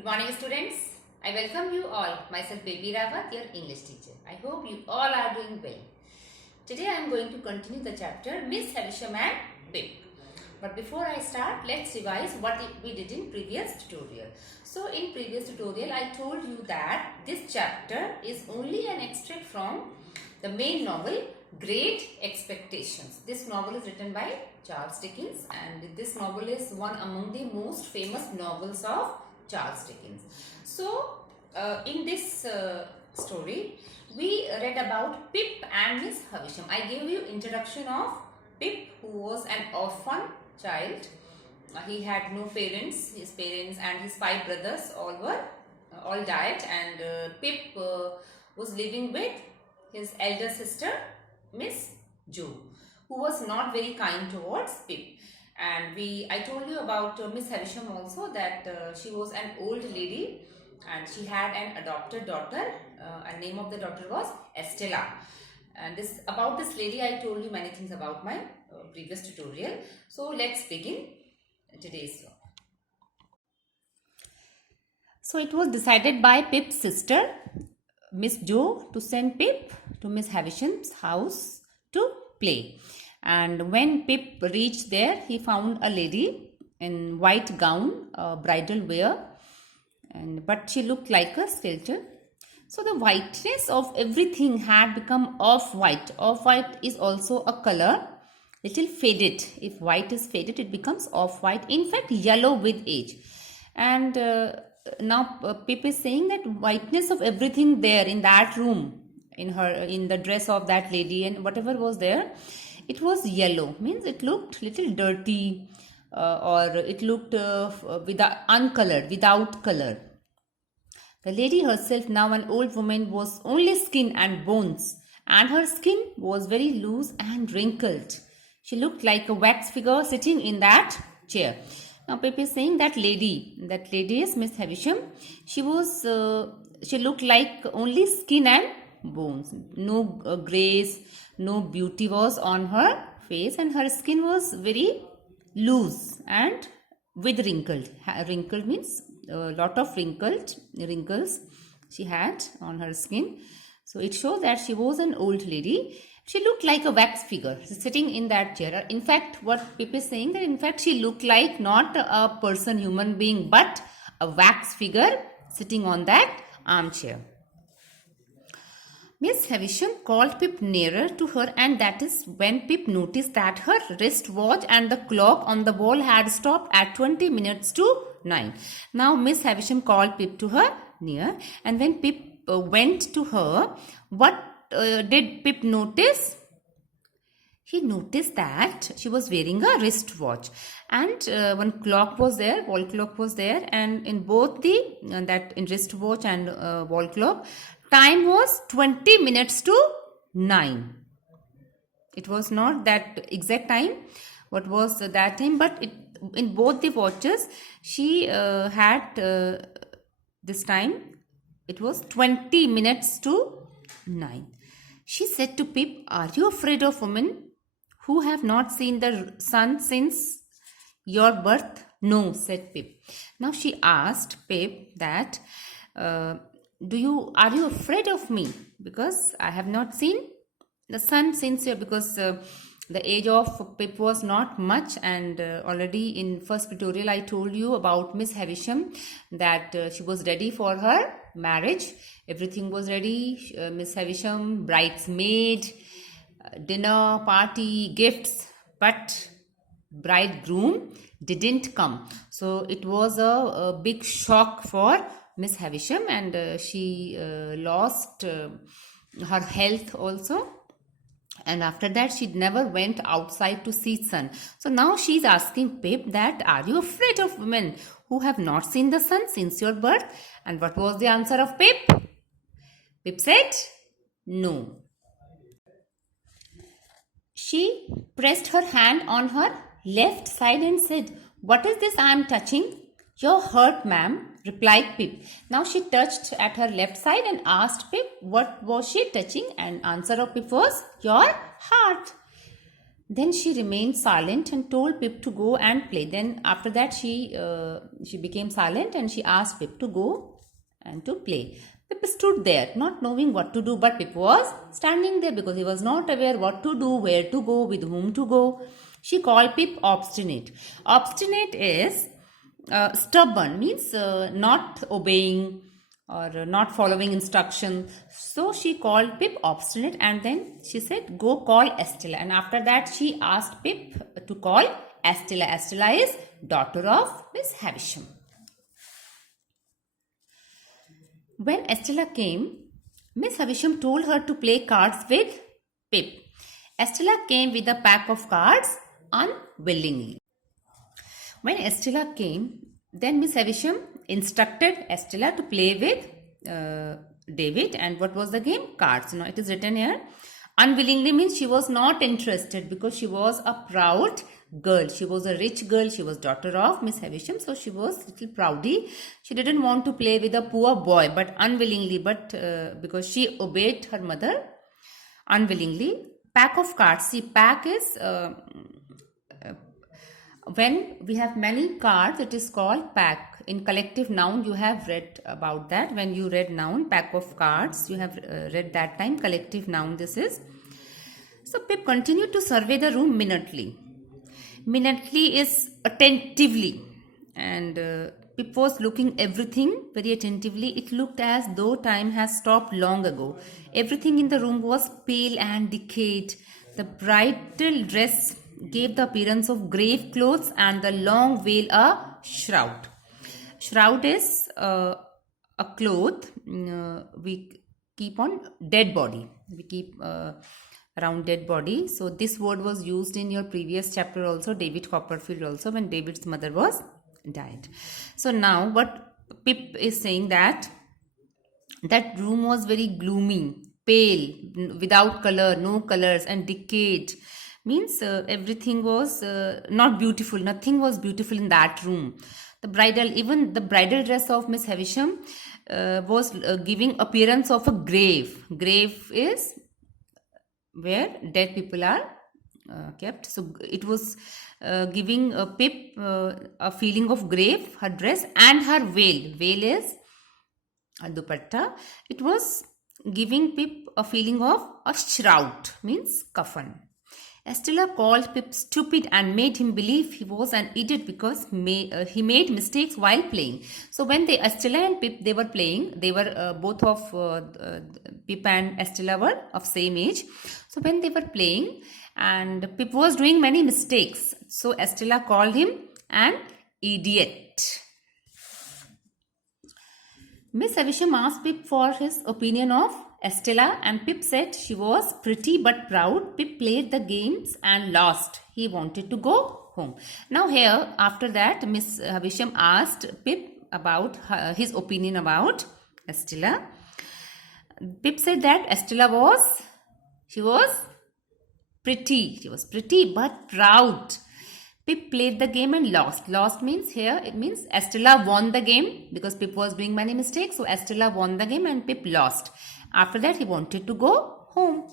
Good morning, students. I welcome you all. Myself, Baby Rawat, your English teacher. I hope you all are doing well. Today I am going to continue the chapter Miss Havisham and Pip. But before I start, let's revise what we did in previous tutorial. So in previous tutorial, I told you that this chapter is only an extract from the main novel Great Expectations. This novel is written by Charles Dickens, and this novel is one among the most famous novels of Charles Dickens. So in this story, we read about Pip and Miss Havisham. I gave you introduction of Pip, who was an orphan child. He had no parents. His parents and his 5 brothers all died, and Pip was living with his elder sister Miss Jo, who was not very kind towards Pip. And I told you about Miss Havisham also, that she was an old lady and she had an adopted daughter, and name of the daughter was Estella. And about this lady I told you many things about my previous tutorial. So let's begin today's one. So it was decided by Pip's sister Miss Jo to send Pip to Miss Havisham's house to play. And when Pip reached there, he found a lady in white gown, bridal wear, but she looked like a skeleton. So the whiteness of everything had become off-white. Off-white is also a color, little faded. If white is faded, it becomes off-white. In fact, yellow with age. And now Pip is saying that whiteness of everything there in that room, in the dress of that lady and whatever was there, it was yellow. Means it looked little dirty, or it looked uncolored, without color. The lady herself, now an old woman, was only skin and bones, and her skin was very loose and wrinkled. She looked like a wax figure sitting in that chair. Now Pip is saying that lady is Miss Havisham. She looked like only skin and bones. No grace, no beauty was on her face, and her skin was very loose and with wrinkled. Wrinkled means a lot of wrinkles she had on her skin. So it shows that she was an old lady. She looked like a wax figure sitting in that chair. In fact, what Pip is saying, that in fact she looked like not a person, human being, but a wax figure sitting on that armchair. Miss Havisham called Pip nearer to her, and that is when Pip noticed that her wristwatch and the clock on the wall had stopped at 20 minutes to 9. Now Miss Havisham called Pip to her near, and when Pip went to her, what did Pip notice? He noticed that she was wearing a wristwatch, and one clock was there, wall clock was there, and in both in wristwatch and wall clock, time was 20 minutes to 9. It was not that exact time, what was that time, but in both the watches, she had this time, it was 20 minutes to 9. She said to Pip, "Are you afraid of women who have not seen the sun since your birth?" "No," said Pip. Now she asked Pip that, "Are you afraid of me? Because I have not seen the sun since because the age of Pip was not much, and already in first tutorial I told you about Miss Havisham, that she was ready for her marriage. Everything was ready. Miss Havisham, bridesmaid, dinner, party, gifts, but bridegroom didn't come. So it was a big shock for Miss Havisham, and she lost her health also. And after that, she never went outside to see sun. So now she's asking Pip that, "Are you afraid of women who have not seen the sun since your birth?" And what was the answer of Pip? Pip said, "No." She pressed her hand on her left side and said, "What is this I am touching?" "You're hurt, ma'am," replied Pip. Now she touched at her left side and asked Pip what was she touching, and answer of Pip was, "Your heart." Then she remained silent and told Pip to go and play. Then after that she became silent and she asked Pip to go and to play. Pip stood there not knowing what to do, but Pip was standing there because he was not aware what to do, where to go, with whom to go. She called Pip obstinate. Obstinate is stubborn, means not obeying or not following instruction. So she called Pip obstinate and then she said, go call Estella. And after that she asked Pip to call Estella. Estella is daughter of Miss Havisham. When Estella came, Miss Havisham told her to play cards with Pip. Estella came with a pack of cards unwillingly. When Estella came, then Miss Havisham instructed Estella to play with David. And what was the game? Cards. Now it is written here. Unwillingly means she was not interested because she was a proud girl. She was a rich girl. She was daughter of Miss Havisham. So she was little proudy. She didn't want to play with a poor boy, but unwillingly. But because she obeyed her mother unwillingly. Pack of cards. See, pack is... when we have many cards, it is called pack. In collective noun, you have read about that. When you read noun, pack of cards, you have read that time. Collective noun this is. So Pip continued to survey the room minutely. Minutely is attentively. And Pip was looking everything very attentively. It looked as though time has stopped long ago. Everything in the room was pale and decayed. The bridal dress gave the appearance of grave clothes and the long veil a shroud. Shroud is a cloth we keep on dead body. We keep around dead body. So this word was used in your previous chapter also, David Copperfield also, when David's mother was died. So now what Pip is saying that room was very gloomy, pale, without color, no colors, and decayed. Means everything was not beautiful. Nothing was beautiful in that room. Even the bridal dress of Miss Havisham was giving appearance of a grave. Grave is where dead people are kept. So it was giving Pip a feeling of grave, her dress and her veil. Veil is a dupatta. It was giving Pip a feeling of a shroud, means coffin. Estella called Pip stupid and made him believe he was an idiot because he made mistakes while playing. So when Estella and Pip, they were playing, they were both of Pip and Estella were of same age. So when they were playing and Pip was doing many mistakes, so Estella called him an idiot. Miss Havisham asked Pip for his opinion of Estella and Pip said she was pretty but proud. Pip played the games and lost. He wanted to go home. Now here, after that, Miss Havisham asked Pip about his opinion about Estella. Pip said that Estella was pretty. She was pretty but proud. Pip played the game and lost. Lost means here, it means Estella won the game because Pip was doing many mistakes. So Estella won the game and Pip lost. After that, he wanted to go home.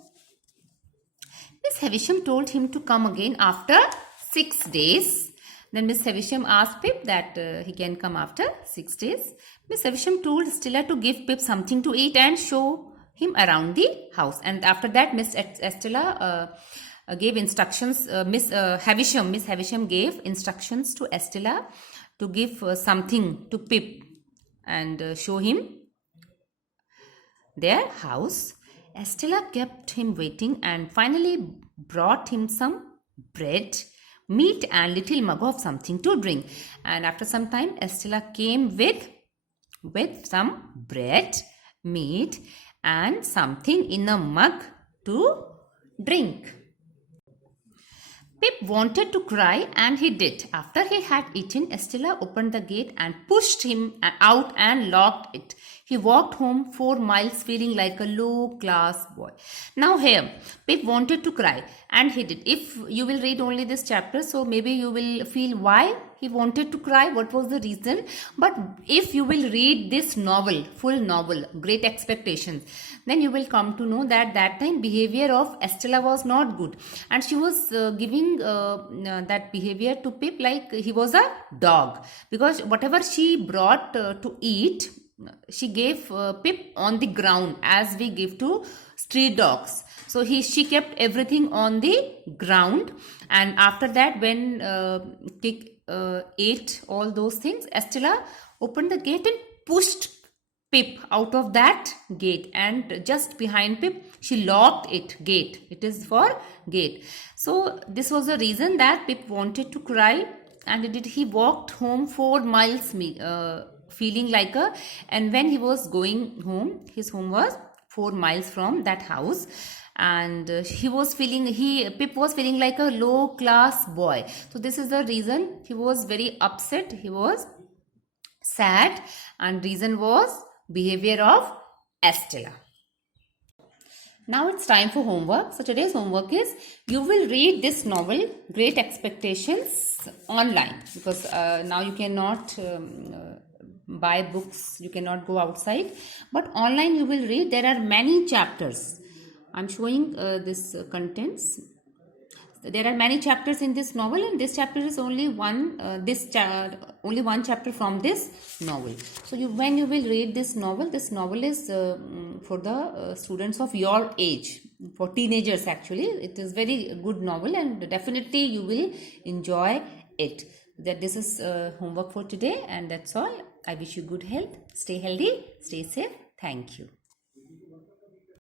Miss Havisham told him to come again after 6 days. Then Miss Havisham asked Pip that he can come after 6 days. Miss Havisham told Stella to give Pip something to eat and show him around the house. And after that, Miss Estella gave instructions. Miss Havisham gave instructions to Estella to give something to Pip and show him their house. Estella kept him waiting and finally brought him some bread, meat and little mug of something to drink. And after some time, Estella came with some bread, meat and something in a mug to drink. Pip wanted to cry and he did. After he had eaten, Estella opened the gate and pushed him out and locked it. He walked home 4 miles feeling like a low-class boy. Now here, Pip wanted to cry and he did. If you will read only this chapter, so maybe you will feel why he wanted to cry, what was the reason. But if you will read this novel, full novel, Great Expectations, then you will come to know that that time behavior of Estella was not good, and she was giving that behavior to Pip like he was a dog, because whatever she brought to eat, she gave Pip on the ground as we give to street dogs. So she kept everything on the ground, and after that when Pip ate all those things, Estella opened the gate and pushed Pip out of that gate, and just behind Pip she locked it. It is for gate. So this was the reason that Pip wanted to cry, and he walked home 4 miles feeling like a, and when he was going home, his home was 4 miles from that house, and Pip was feeling like a low class boy. So this is the reason he was very upset, he was sad, and reason was behavior of Estella. Now it's time for homework. So today's homework is, you will read this novel Great Expectations online, because now you cannot buy books, you cannot go outside, but online you will read. There are many chapters. I'm showing this contents. There are many chapters in this novel, and this chapter is only one only one chapter from this novel. So when you will read this novel is for the students of your age, for teenagers actually. It is very good novel, and definitely you will enjoy it. This is homework for today, and that's all. I wish you good health. Stay healthy, stay safe. Thank you.